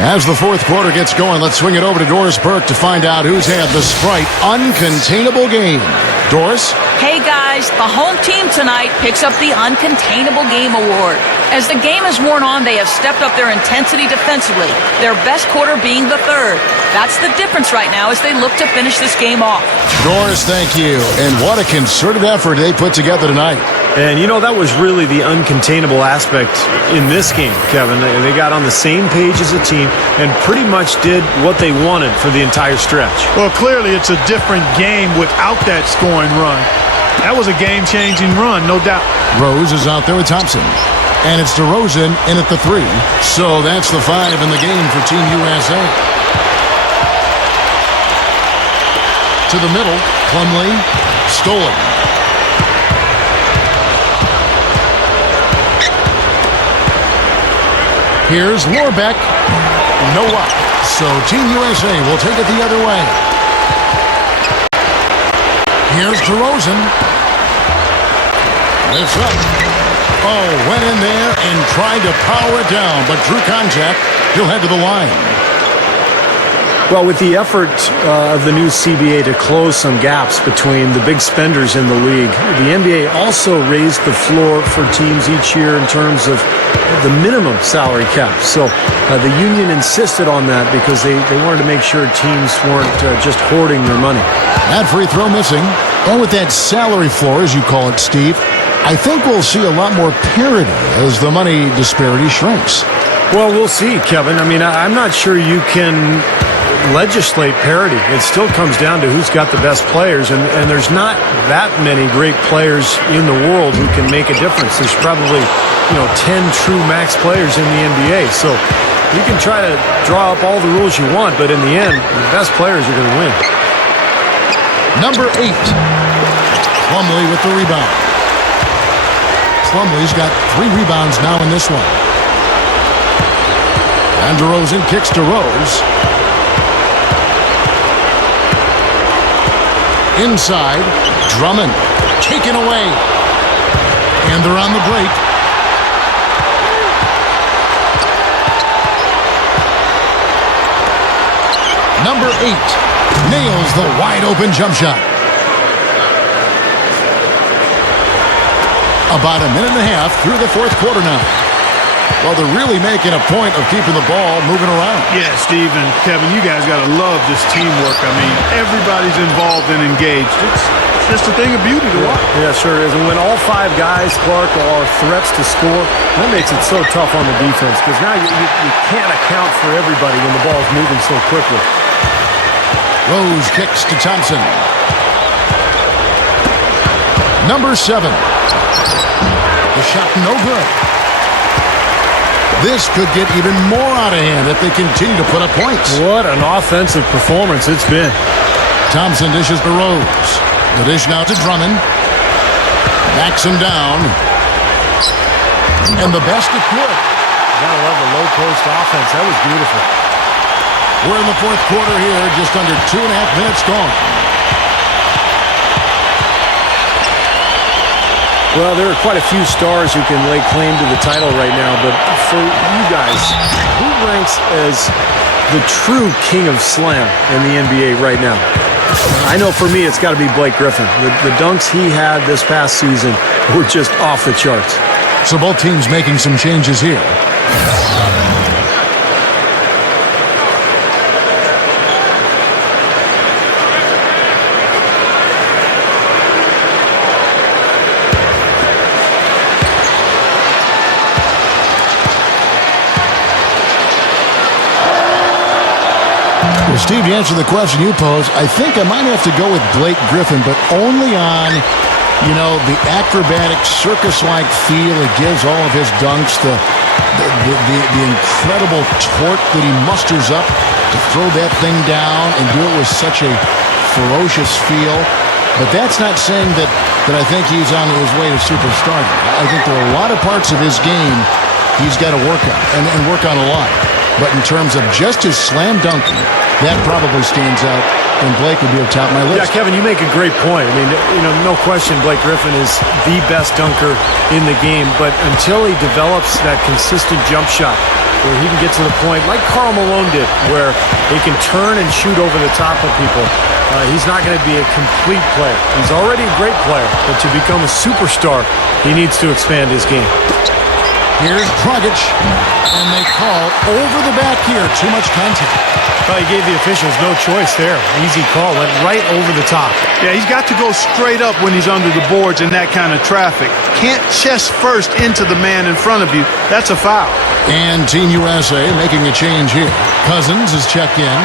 As the fourth quarter gets going, let's swing it over to Doris Burke to find out who's had the Sprite Uncontainable game. Doris? Hey guys, the home team tonight picks up the Uncontainable Game Award. As the game has worn on, they have stepped up their intensity defensively, their best quarter being the third. That's the difference right now as they look to finish this game off. Doris, thank you. And what a concerted effort they put together tonight. And, you know, that was really the uncontainable aspect in this game, Kevin. They got on the same page as a team and pretty much did what they wanted for the entire stretch. Well, clearly it's a different game without that scoring run. That was a game-changing run, no doubt. Rose is out there with Thompson. And it's DeRozan in at the 3. So that's the 5 in the game for Team USA. to the middle. Plumlee, stolen. Here's Lorbeck. No luck. So Team USA will take it the other way. Here's DeRozan. Lifts up. Oh, went in there and tried to power it down, but drew contact. He'll head to the line. Well, with the effort of the new CBA to close some gaps between the big spenders in the league, the NBA also raised the floor for teams each year in terms of the minimum salary cap. So the union insisted on that because they wanted to make sure teams weren't just hoarding their money. That free throw missing. And with that salary floor, as you call it, Steve, I think we'll see a lot more parity as the money disparity shrinks. Well, we'll see, Kevin. I mean, I'm not sure you can legislate parity. It still comes down to who's got the best players, and there's not that many great players in the world who can make a difference. There's probably, 10 true max players in the NBA. So you can try to draw up all the rules you want, but in the end, the best players are going to win. Number 8, Plumlee with the rebound. Plumlee's got 3 rebounds now in this one. And DeRozan kicks to Rose. Inside, Drummond taken away. And they're on the break. Number 8 nails the wide-open jump shot. About a minute and a half through the fourth quarter now. Well, they're really making a point of keeping the ball moving around. Yeah, Steve and Kevin, you guys got to love this teamwork. I mean, everybody's involved and engaged. It's just a thing of beauty to watch. Yeah, sure is. And when all 5 guys, Clark, are threats to score, that makes it so tough on the defense because now you can't account for everybody when the ball's moving so quickly. Rose kicks to Thompson. Number 7. The shot no good. This could get even more out of hand if they continue to put up points. What an offensive performance it's been. Thompson dishes to Rose. The dish now to Drummond. Backs him down. And the basket good. Gotta love the low post offense. That was beautiful. We're in the fourth quarter here, just under 2.5 minutes gone. Well, there are quite a few stars who can lay claim to the title right now, but for you guys, who ranks as the true king of slam in the NBA right now? I know for me it's got to be Blake Griffin. The dunks he had this past season were just off the charts. So both teams making some changes here. Steve, to answer the question you posed, I think I might have to go with Blake Griffin, but only on, the acrobatic, circus-like feel it gives all of his dunks, the incredible torque that he musters up to throw that thing down and do it with such a ferocious feel. But that's not saying that I think he's on his way to superstardom. I think there are a lot of parts of his game he's got to work on, and work on a lot. But in terms of just his slam dunking, that probably stands out, and Blake would be at the top of my list. Yeah, Kevin, you make a great point. I mean, no question Blake Griffin is the best dunker in the game, but until he develops that consistent jump shot where he can get to the point, like Karl Malone did, where he can turn and shoot over the top of people, he's not going to be a complete player. He's already a great player, but to become a superstar, he needs to expand his game. Here's Dragic, and they call over the back here. Too much contact. Well, he gave the officials no choice there. Easy call. Went right over the top. Yeah, he's got to go straight up when he's under the boards in that kind of traffic. Can't chest first into the man in front of you. That's a foul. And Team USA making a change here. Cousins is checked in.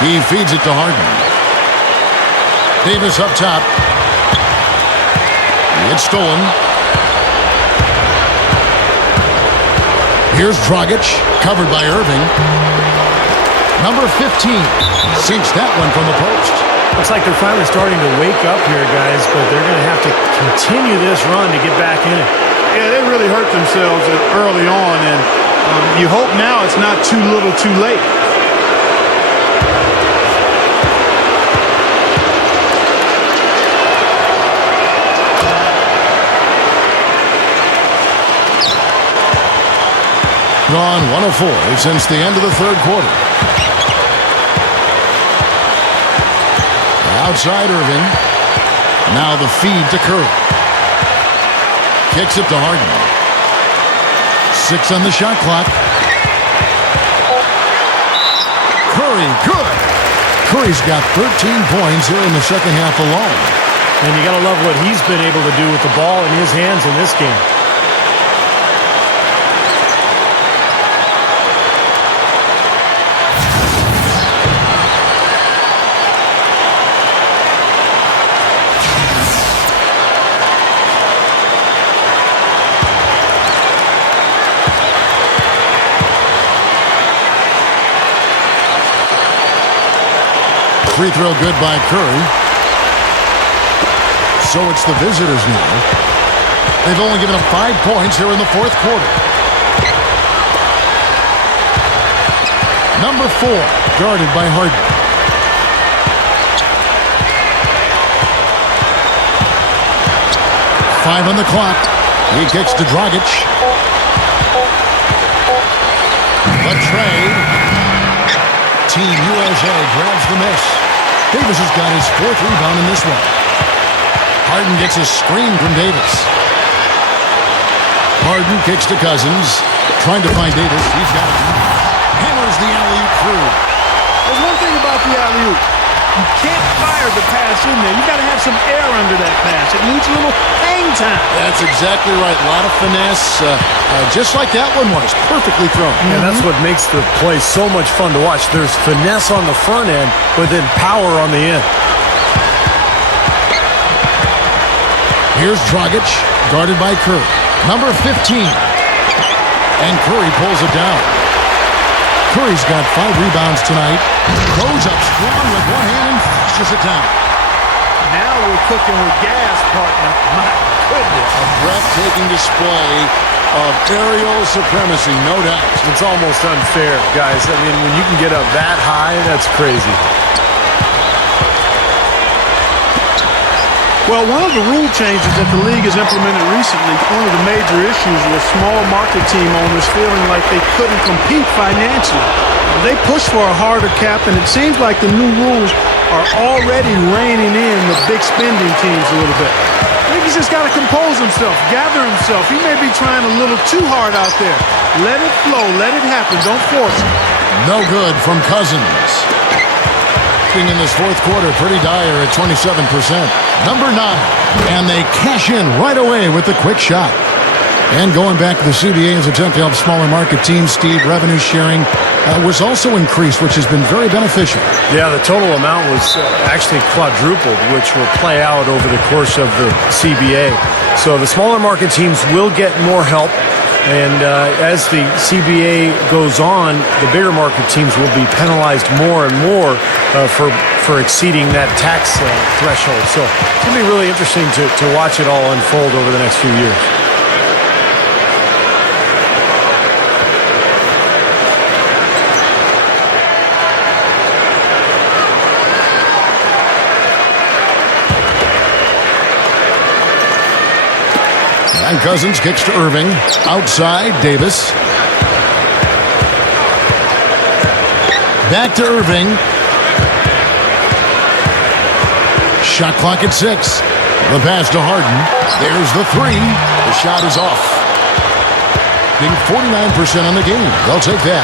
He feeds it to Harden. Davis up top. It's stolen. Here's Dragic, covered by Irving. Number 15 sinks that one from the post. Looks like they're finally starting to wake up here, guys, but they're going to have to continue this run to get back in it. Yeah, they really hurt themselves early on, and you hope now it's not too little too late. Gone 1 of 4 since the end of the third quarter. Outside Irving. Now the feed to Curry. Kicks it to Harden. 6 on the shot clock. Curry, good. Curry's got 13 points here in the second half alone. And you got to love what he's been able to do with the ball in his hands in this game. Free throw good by Curry. So it's the visitors now. They've only given up 5 points here in the fourth quarter. Number 4, guarded by Harden. Five on the clock. He kicks to Dragic. The trade. Team USA grabs the miss. Davis has got his 4th rebound in this one. Harden gets a screen from Davis. Harden kicks to Cousins. Trying to find Davis. He's got it. Hammers the alley-oop through. There's one thing about the alley-oop. You can't fire the pass in there. You got to have some air under that pass. It needs a little hang time. That's exactly right. A lot of finesse, just like that one was. Perfectly thrown. And that's what makes the play so much fun to watch. There's finesse on the front end, but then power on the end. Here's Dragic, guarded by Curry. Number 15. And Curry pulls it down. Curry's got 5 rebounds tonight. Goes up strong with one hand and flushes it down. Now we're cooking with gas, partner. My goodness. A breathtaking display of aerial supremacy, no doubt. It's almost unfair, guys. I mean, when you can get up that high, that's crazy. Well, one of the rule changes that the league has implemented recently, one of the major issues was small market team owners feeling like they couldn't compete financially. They push for a harder cap, and it seems like the new rules are already reining in the big spending teams a little bit. I think he's just got to compose himself, gather himself. He may be trying a little too hard out there. Let it flow. Let it happen. Don't force it. No good from Cousins. In this fourth quarter, pretty dire at 27%. Number 9. And they cash in right away with the quick shot. And going back to the CBA's attempt to help smaller market teams, Steve, revenue sharing was also increased, which has been very beneficial. Yeah, the total amount was actually quadrupled, which will play out over the course of the CBA. So the smaller market teams will get more help. And as the CBA goes on, the bigger market teams will be penalized more and more for exceeding that tax threshold. So it's going to be really interesting to watch it all unfold over the next few years. And Cousins kicks to Irving. Outside, Davis. Back to Irving. Shot clock at 6. The pass to Harden. There's the 3. The shot is off. Being 49% on the game. They'll take that.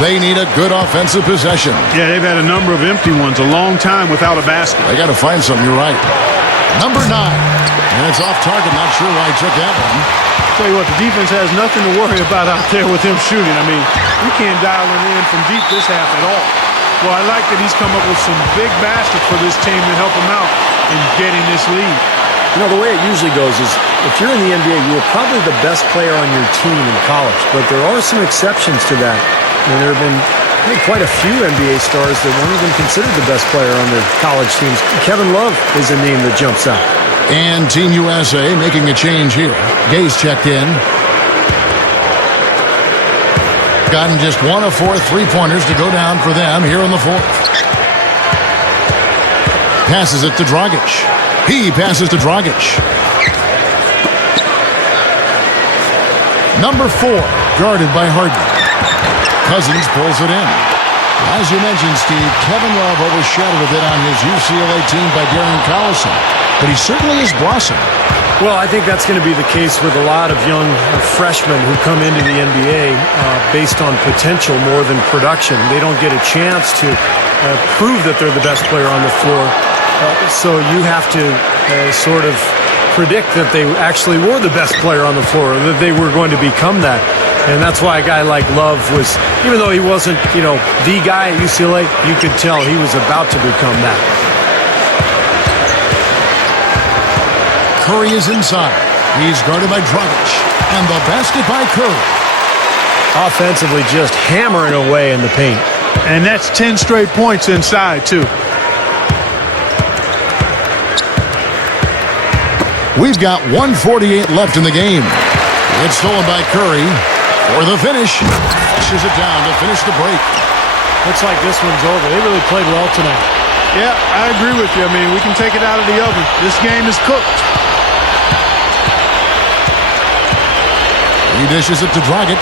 They need a good offensive possession. Yeah, they've had a number of empty ones, a long time without a basket. They got to find something. You're right. Number 9. And it's off target. Not sure why he took that one. Tell you what, the defense has nothing to worry about out there with him shooting. I mean, we can't dial it in from deep this half at all. Well, I like that he's come up with some big baskets for this team to help him out in getting this lead. You know, the way it usually goes is if you're in the NBA, you are probably the best player on your team in college. But there are some exceptions to that. And there have been I think quite a few NBA stars that weren't even considered the best player on their college teams. Kevin Love is a name that jumps out. And Team USA making a change here. Gay's checked in. Gotten just 1 of 4 3-pointers to go down for them here in the fourth. Passes it to Dragic. He passes to Dragic. Number 4, guarded by Harden. Cousins pulls it in. As you mentioned, Steve, Kevin Love overshadowed a bit on his UCLA team by Darren Collison, but he certainly is blossoming. Well, I think that's going to be the case with a lot of young freshmen who come into the NBA based on potential more than production. They don't get a chance to prove that they're the best player on the floor. So you have to sort of predict that they actually were the best player on the floor, that they were going to become that. And that's why a guy like Love was, even though he wasn't, the guy at UCLA, you could tell he was about to become that. Curry is inside. He's guarded by Dragic. And the basket by Curry. Offensively just hammering away in the paint. And that's 10 straight points inside, too. We've got 1:48 left in the game. It's stolen by Curry for the finish. Pushes it down to finish the break. Looks like this one's over. They really played well tonight. Yeah, I agree with you. I mean, we can take it out of the oven. This game is cooked. He dishes it to Dragic.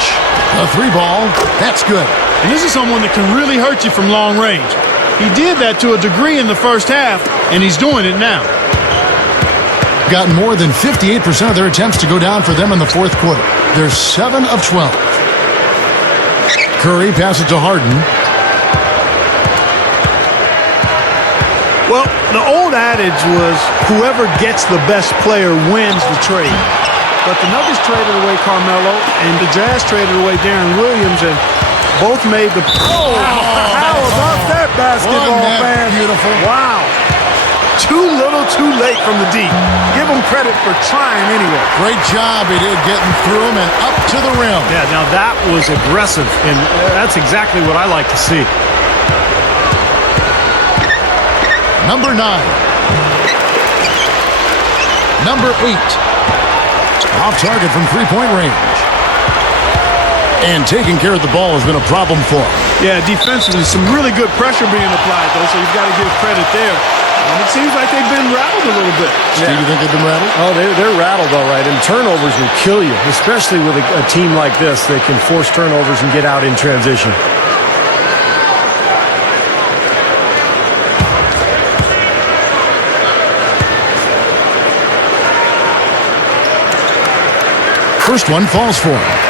A 3-ball. That's good. And this is someone that can really hurt you from long range. He did that to a degree in the first half, and he's doing it now. Got more than 58% of their attempts to go down for them in the fourth quarter. They're 7 of 12. Curry passes to Harden. Well, the old adage was whoever gets the best player wins the trade. But the Nuggets traded away Carmelo, and the Jazz traded away Darren Williams, and both made the... Oh, how about that basketball, man? Beautiful. Wow. Too little, too late from the deep. Give him credit for trying anyway. Great job he did getting through him and up to the rim. Yeah, now that was aggressive, and that's exactly what I like to see. Number 9. Number 8. Off target from 3-point range. And taking care of the ball has been a problem for him. Yeah, defensively, some really good pressure being applied, though, so you've got to give credit there. And it seems like they've been rattled a little bit. Steve, you think they've been rattled? Oh, they're rattled, all right. And turnovers will kill you, especially with a team like this that can force turnovers and get out in transition. First one falls for him.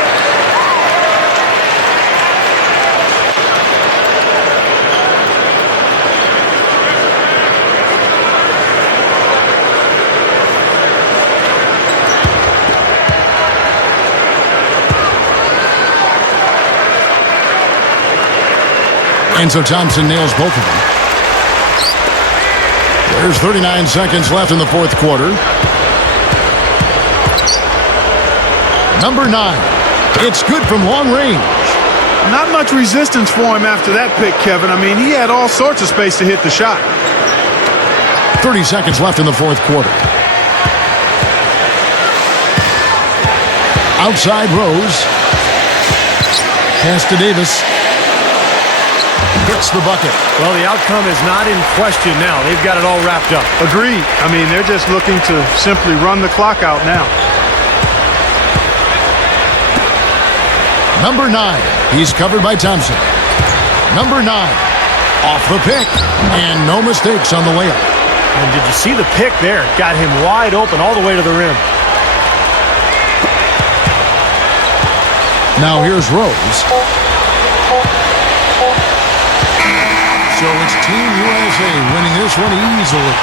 And so Thompson nails both of them. There's 39 seconds left in the fourth quarter. Number 9. It's good from long range. Not much resistance for him after that pick, Kevin. I mean, he had all sorts of space to hit the shot. 30 seconds left in the fourth quarter. Outside Rose. Pass to Davis. Hits the bucket. Well, the outcome is not in question now. They've got it all wrapped up. Agreed. I mean, they're just looking to simply run the clock out now. Number 9. He's covered by Thompson. Number 9. Off the pick. And no mistakes on the layup. And did you see the pick there? Got him wide open all the way to the rim. Now here's Rose. So it's Team USA winning this one easily.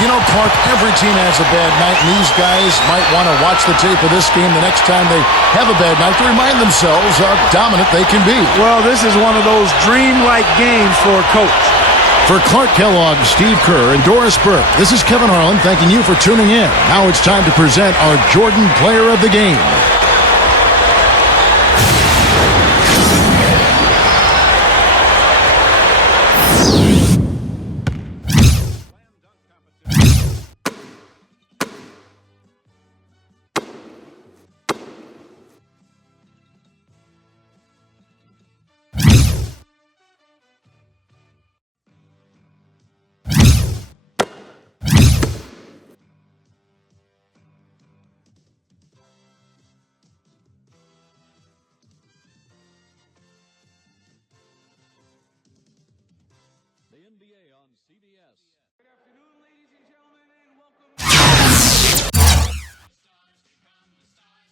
You know, Clark, every team has a bad night, and these guys might want to watch the tape of this game the next time they have a bad night to remind themselves how dominant they can be. Well, this is one of those dreamlike games for a coach. For Clark Kellogg, Steve Kerr, and Doris Burke, this is Kevin Harlan thanking you for tuning in. Now it's time to present our Jordan Player of the Game. NBA